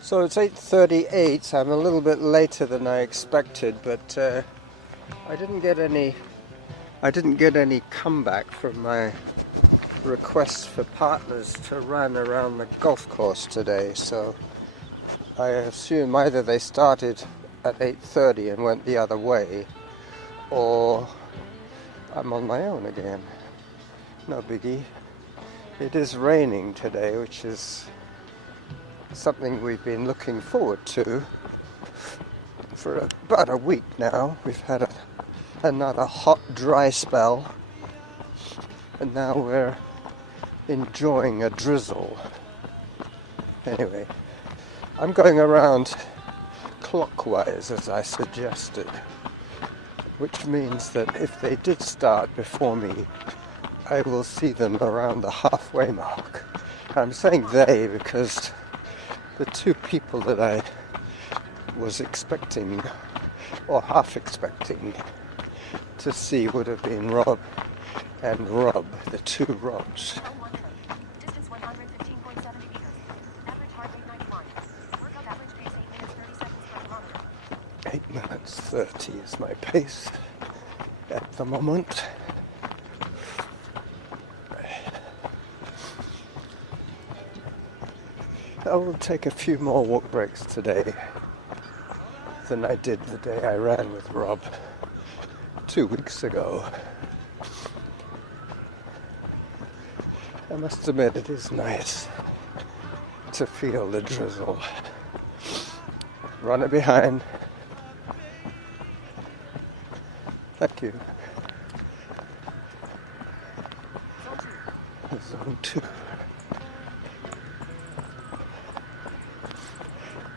So it's 8:38. I'm a little bit later than I expected, but I didn't get any comeback from my request for partners to run around the golf course today. So I assume either they started at 8:30 and went the other way, or I'm on my own again. No biggie. It is raining today, which is something we've been looking forward to for about a week now. We've had another hot, dry spell, and now we're enjoying a drizzle. Anyway, I'm going around clockwise as I suggested, which means that if they did start before me, I will see them around the halfway mark. I'm saying they because the two people that I was expecting, or half expecting, to see would have been Rob and Rob, the two Robs. Distance 115.70 meters. Average heart rate 91. Workout average pace 8 minutes 30 seconds per kilometer. 8 minutes 30 is my pace at the moment. I will take a few more walk breaks today than I did the day I ran with Rob 2 weeks ago. I must admit it is nice to feel the drizzle. Run it behind. Thank you. Zone 2.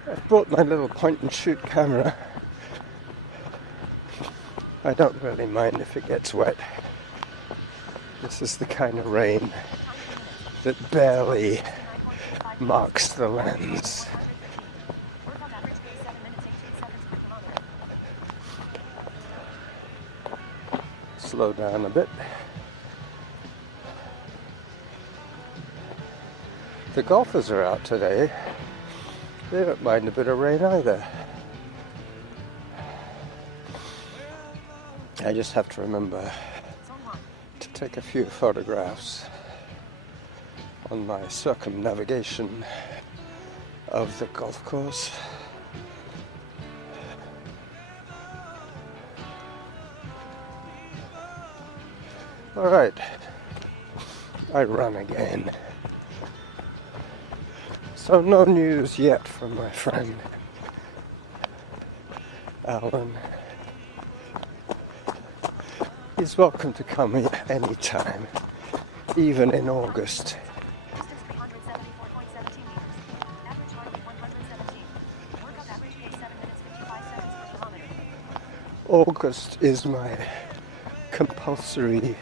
I brought my little point and shoot camera. I don't really mind if it gets wet. This is the kind of rain that barely marks the lens. Workout average pace 7 minutes 18 seconds per kilometer. Slow down a bit. The golfers are out today. They don't mind a bit of rain either. I just have to remember to take a few photographs on my circumnavigation of the golf course. All right, I run again. So no news yet from my friend Alan. He's welcome to come any time, even in August. Distance 374.17 meters. Average heart rate 117. Workout average pace 7 minutes 55 seconds per kilometer. August is my compulsory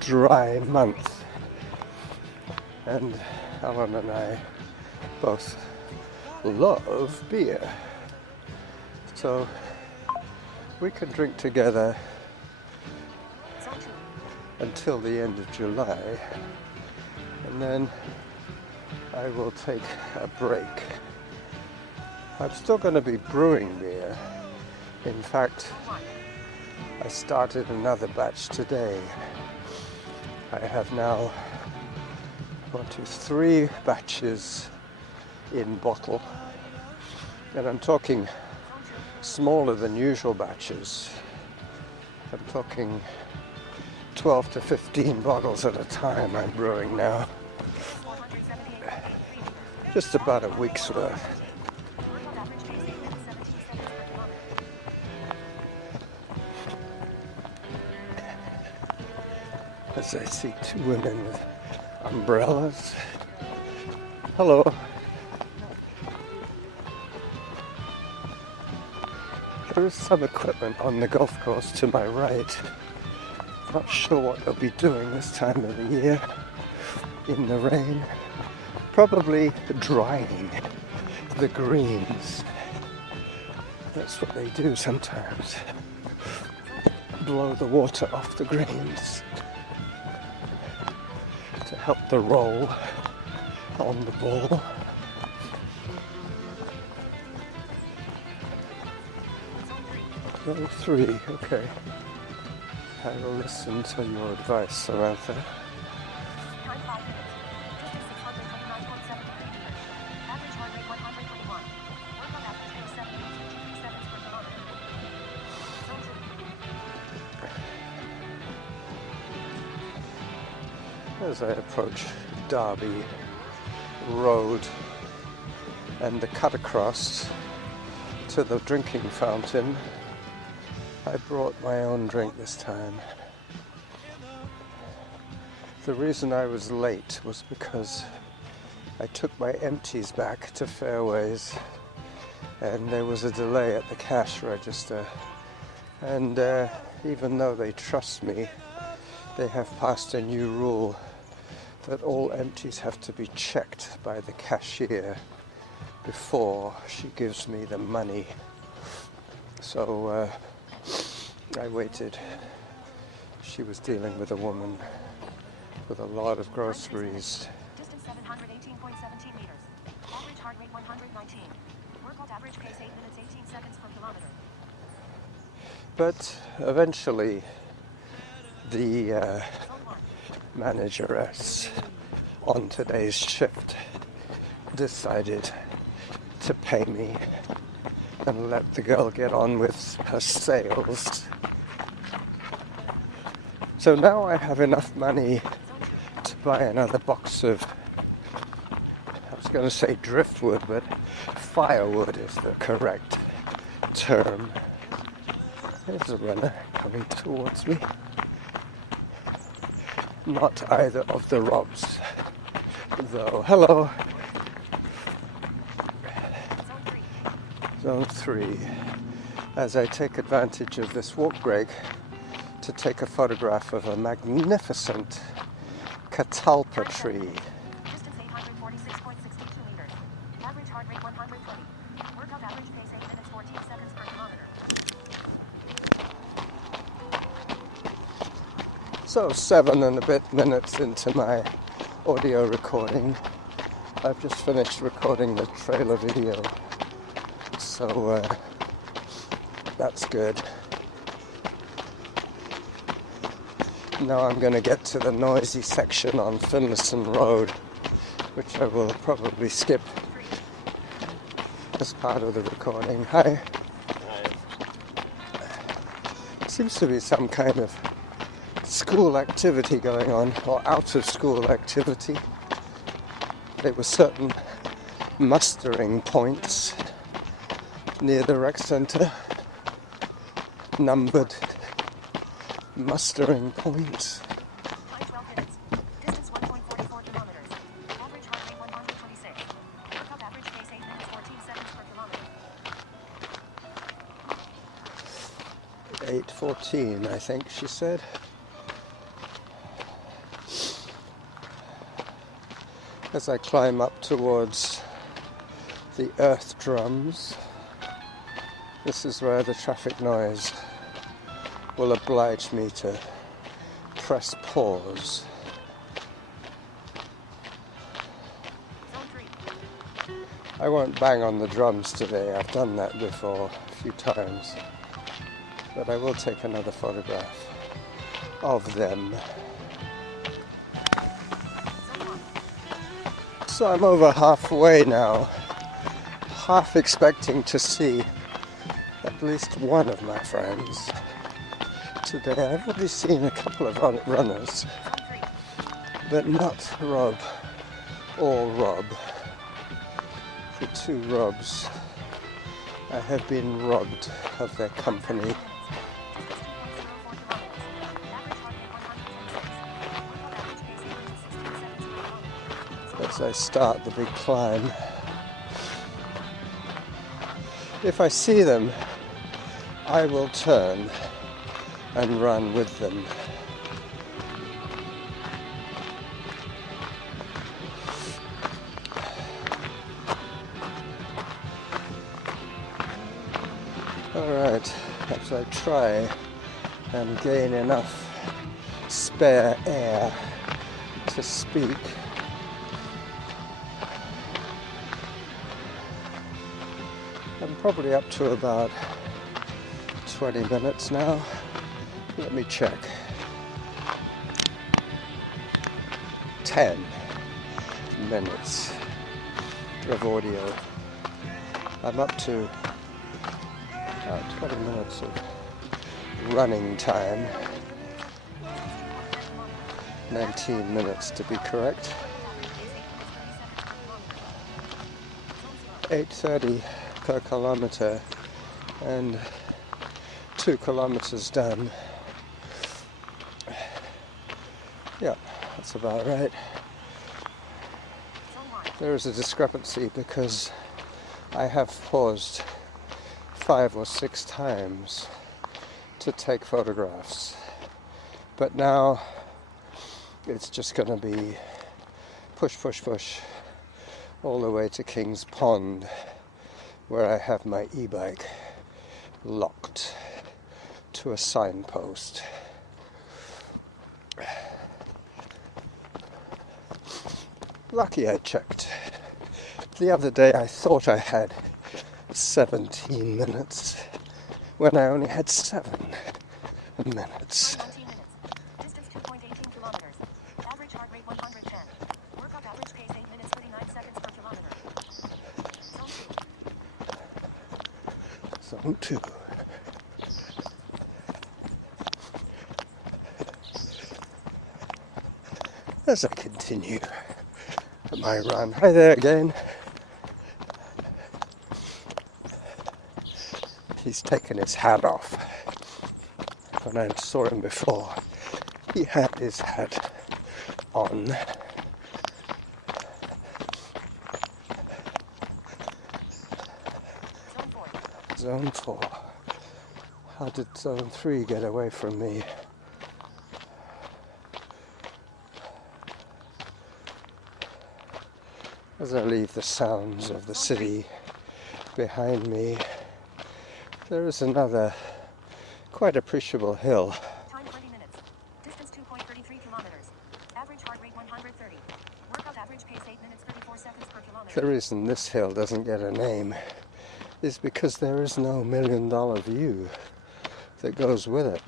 dry month, and Alan and I both love beer, so we can drink together Zone 2. until the end of July, and then I will take a break. I'm still going to be brewing beer. In fact, I started another batch today. I have now 3 batches in bottle, and I'm talking smaller than usual batches. I'm talking 12 to 15 bottles at a time I'm brewing now. Just about a week's worth. Workout average pace 8 minutes 17 seconds per kilometer. As I see 2 women with umbrellas. Hello. There is some equipment on the golf course to my right. Not sure what they'll be doing this time of the year in the rain. Probably drying the greens. That's what they do sometimes. Blow the water off the greens to help the roll on the ball. Zone 3, okay. I will listen to your advice, Samantha. Time 5 minutes. Distance 629.73 meters. Average heart rate 121. Workout average pace 7 minutes 53 seconds per kilometer. Zone 2. As I approach Derby Road and the cut across to the drinking fountain, I brought my own drink this time. The reason I was late was because I took my empties back to fairways and there was a delay at the cash register, and even though they trust me, they have passed a new rule that all empties have to be checked by the cashier before she gives me the money. So I waited. She was dealing with a woman with a lot of groceries. Distance 718.17 meters. Average heart rate 119. Workout average pace 8 minutes 18 seconds per kilometer. But eventually the Zone 1. manageress on today's shift decided to pay me and let the girl get on with her sales. So now I have enough money to buy another box of, I was going to say driftwood, but firewood is the correct term. There's a runner coming towards me. Not either of the Robs, though. Hello. Zone 3. As I take advantage of this walk break to take a photograph of a magnificent catalpa tree. Distance 846.62 meters. Average heart rate 120. Workout average pace 8 minutes 14 seconds per kilometer. So 7 and a bit minutes into my audio recording, I've just finished recording the trailer video. So that's good. Now I'm going to get to the noisy section on Finlayson Road, which I will probably skip as part of the recording. Hi. Seems to be some kind of school activity going on, or out of school activity. There were certain mustering points near the rec centre, numbered mustering points. Time 12 minutes. Distance 1.44 kilometers. Average heart rate 126. Workout average pace 8 minutes 14 seconds per kilometer. 8:14, I think she said. As I climb up towards the earth drums, this is where the traffic noise will oblige me to press pause. Zone 3. I won't bang on the drums today, I've done that before a few times, but I will take another photograph of them. Zone 1. So I'm over halfway now, half expecting to see at least one of my friends today. I've already seen a couple of runners, Zone 3. but not Rob or Rob. The two Robs, I have been robbed of their company. As I start the big climb. If I see them, I will turn and run with them. Alright, as I try and gain enough spare air to speak, I'm probably up to about 20 minutes now. Let me check. 10 minutes of audio. I'm up to 20 minutes of running time. 19 minutes to be correct. 8:30 per kilometer and 2 kilometers done. Yeah, that's about right. There is a discrepancy because I have paused 5 or 6 times to take photographs, but now it's just going to be push, push, push all the way to King's Pond, where I have my e-bike locked to a signpost. Lucky I checked. The other day I thought I had 17 minutes when I only had 7 minutes. Time 19 minutes. Distance 2.18 kilometers. Average heart rate 110. Workout average pace 8 minutes 39 seconds per kilometer. Zone 2. As I continue my run. Hi there again. He's taken his hat off. When I saw him before, he had his hat on. Zone 4. How did Zone 3 get away from me? As I leave the sounds of the city behind me, there is another quite appreciable hill. Time 20 minutes. Distance 2.33 kilometers. Average heart rate 130. Workout average pace 8 minutes 34 seconds per kilometer. The reason this hill doesn't get a name is because there is no $1 million view that goes with it.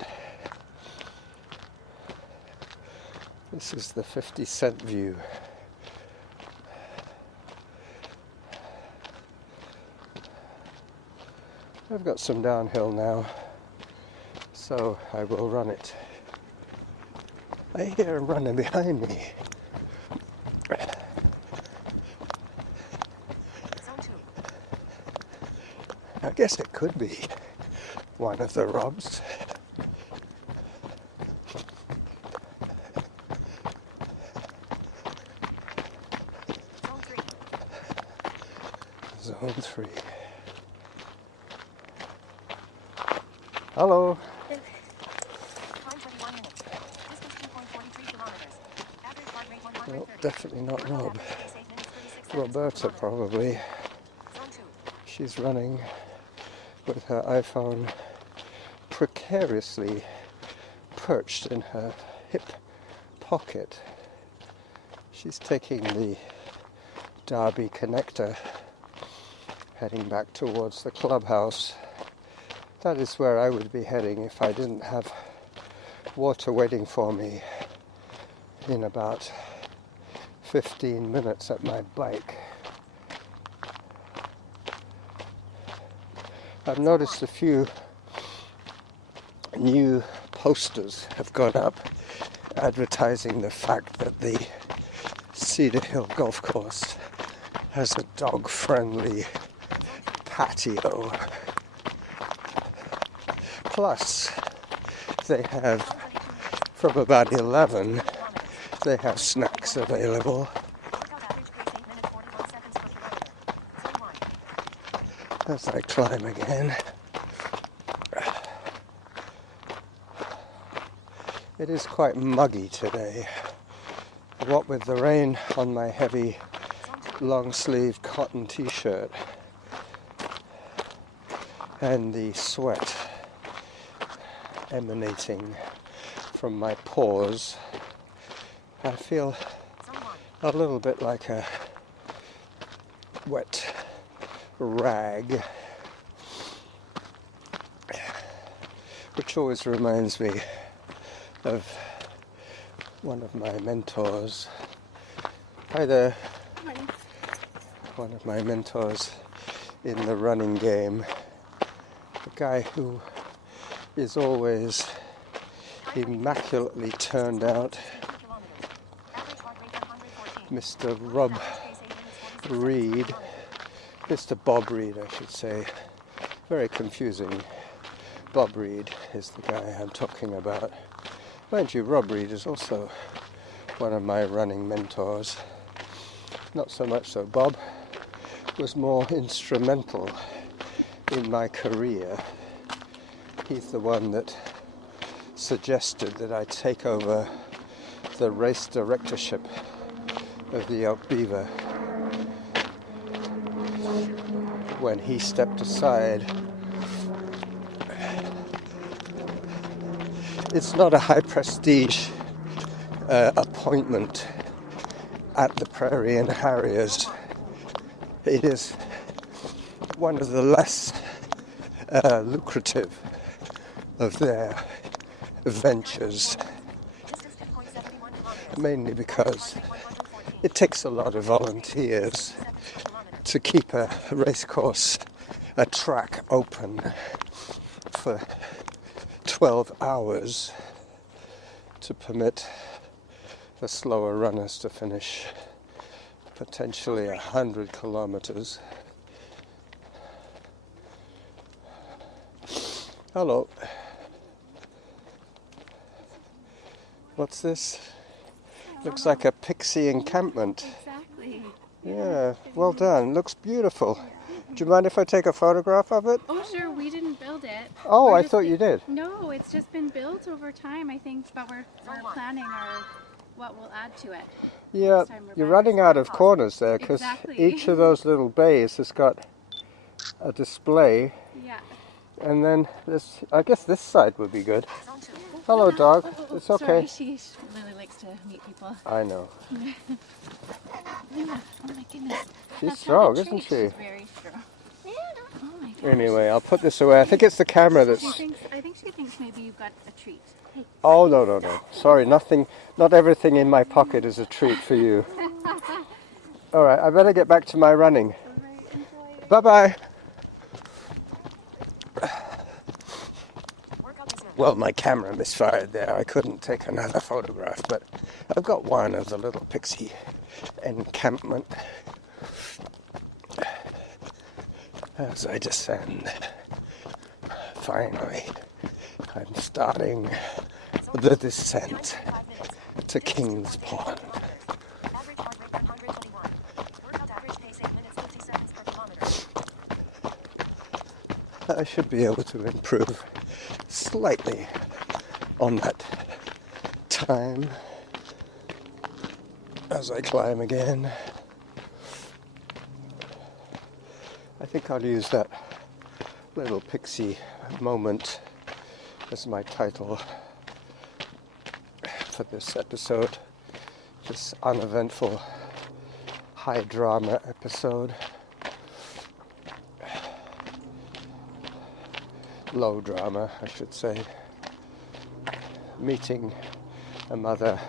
This is the 50-cent view. I've got some downhill now, so I will run it. I hear him running behind me. Zone 2. I guess it could be one of the Robs. Zone 3. Zone 3. Hello. Time 21 minutes. Distance 2.43 kilometers. Average heart rate 130. No, definitely not Workout Rob. average pace 8 minutes 36 seconds per Roberta kilometer. probably. Zone 2. She's running with her iPhone precariously perched in her hip pocket. She's taking the Derby connector, heading back towards the clubhouse. That is where I would be heading if I didn't have water waiting for me in about 15 minutes at my bike. I've noticed a few new posters have gone up advertising the fact that the Cedar Hill Golf Course has a dog-friendly patio. Plus, they have, from about 11, they have snacks available. Workout average pace 8 minutes 41 seconds per kilometer. Zone 1. As I climb again. It is quite muggy today. What with the rain on my heavy long sleeve cotton t-shirt and the sweat emanating from my pores, I feel Zone 1. a little bit like a wet rag. which always reminds me of one of my mentors. Hi there. Morning. One of my mentors in the running game. A guy who is always immaculately turned out. Mr. Rob Reed. Mr. Bob Reed, I should say. Very confusing. Bob Reed is the guy I'm talking about. Mind you, Rob Reed is also one of my running mentors. Not so much so. Bob was more instrumental in my career. He's the one that suggested that I take over the race directorship of the Elk Beaver. When he stepped aside, it's not a high prestige appointment at the Prairie and Harriers. It is one of the less lucrative of their ventures, mainly because it takes a lot of volunteers to keep a race course, a track open for 12 hours to permit the slower runners to finish potentially 100 kilometers. Hello. What's this? Looks like a pixie encampment. Exactly. Yeah, well done. Looks beautiful. Do you mind if I take a photograph of it? Oh, sure. We didn't build it. Oh, We're I just thought you did. No, it's just been built over time, I think, but we're planning what we'll add to it. Yeah, Next time we're you're back. running out of corners there because Exactly. each of those little bays has got a display, Yeah. and then this, I guess this side would be good. Hello, dog. It's okay. Sorry, she really likes to meet people. I know. Luna, oh my goodness. She's That's strong, not a isn't treat. she? She's very strong. Oh my gosh. Anyway, I'll put this away. I think it's the camera I that's... think she thinks maybe you've got a treat. Hey. Oh, no, no, no. Sorry, not everything in my pocket is a treat for you. All right, I better get back to my running. Alright, enjoy. Bye-bye. Well, my camera misfired there. I couldn't take another photograph, but I've got one of the little pixie encampment as I descend. Finally, I'm starting the descent to King's Pond. I should be able to improve slightly on that time as I climb again. I think I'll use that little pixie moment as my title for this episode. This uneventful high drama episode. Low drama, I should say. Meeting a mother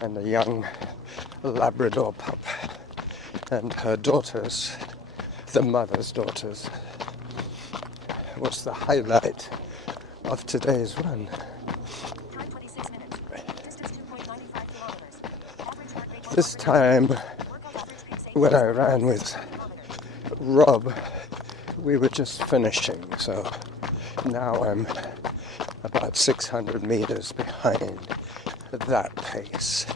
and a young Labrador pup and her daughters, the mother's daughters, was the highlight of today's run. Time 26 minutes. Distance 2.95 kilometers. Average heart rate This time, Workout average pace 8 when I minutes. ran with 7 kilometers. Rob, we were just finishing, so now I'm about 600 meters behind that pace,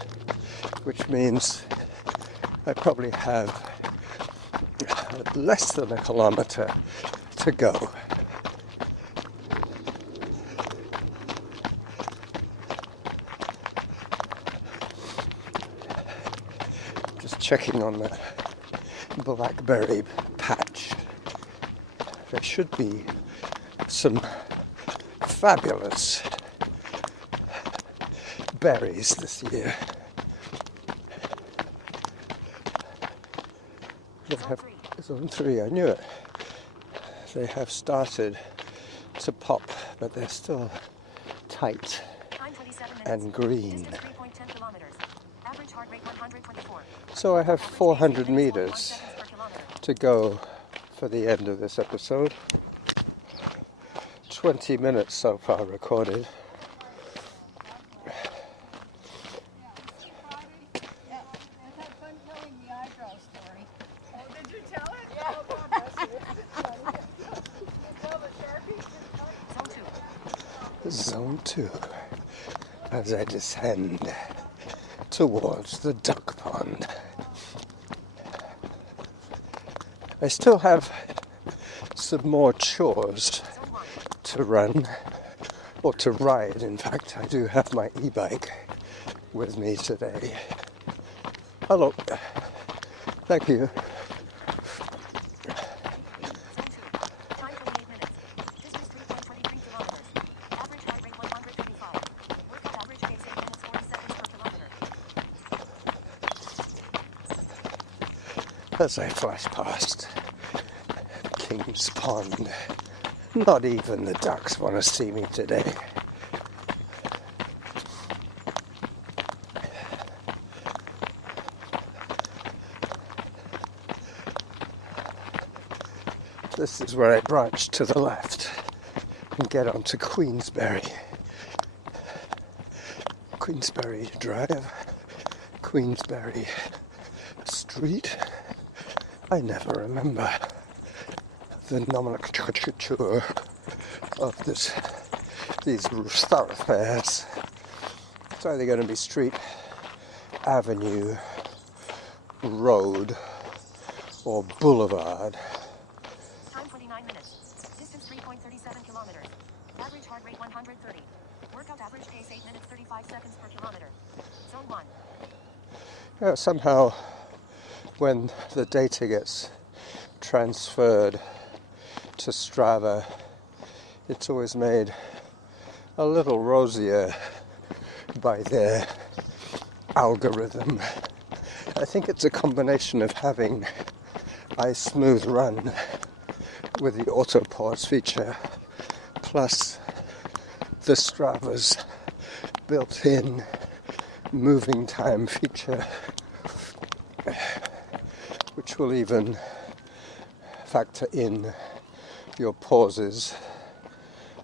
which means I probably have less than a kilometer to go. Just checking on the blackberry patch. There should be some fabulous berries this year. They have, zone 3, I knew it. They have started to pop, but they're still tight Time 27 minutes. and green. Distance 3.10 kilometers. Average heart rate 124. So I have Average pace 400 8 minutes, 41 meters seconds per kilometer. to go for the end of this episode. 20 minutes so far recorded. Zone 2, as I descend towards the duck pond. I still have some more chores to run, or to ride. In fact, I do have my e-bike with me today. Hello. Thank you. Time 28 minutes. Distance 3.23 kilometers. Average heart rate 125. Workout average pace 8 minutes 40 seconds per kilometer. As I flash past King's Pond, not even the ducks want to see me today. This is where I branch to the left and get onto Queensberry. Queensberry Drive, Queensberry Street. I never remember the nomenclature of these thoroughfares. It's either going to be street, avenue, road, or boulevard. Time 29 minutes. Distance 3.37 kilometers. Average heart rate 130. Workout average pace 8 minutes 35 seconds per kilometer. Zone 1. Somehow, when the data gets transferred to Strava, it's always made a little rosier by their algorithm. I think it's a combination of having iSmooth Run with the auto pause feature, plus the Strava's built-in moving time feature, which will even factor in your pauses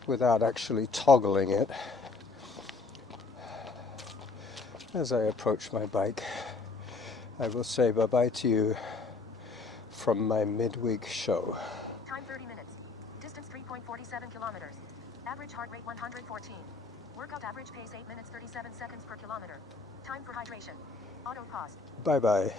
without actually toggling it. As I approach my bike, I will say bye-bye to you from my midweek show. Time 30 minutes. Distance 3.47 kilometers. Average heart rate 114. Workout average pace 8 minutes 37 seconds per kilometer. Time for hydration. Auto pause. Bye-bye.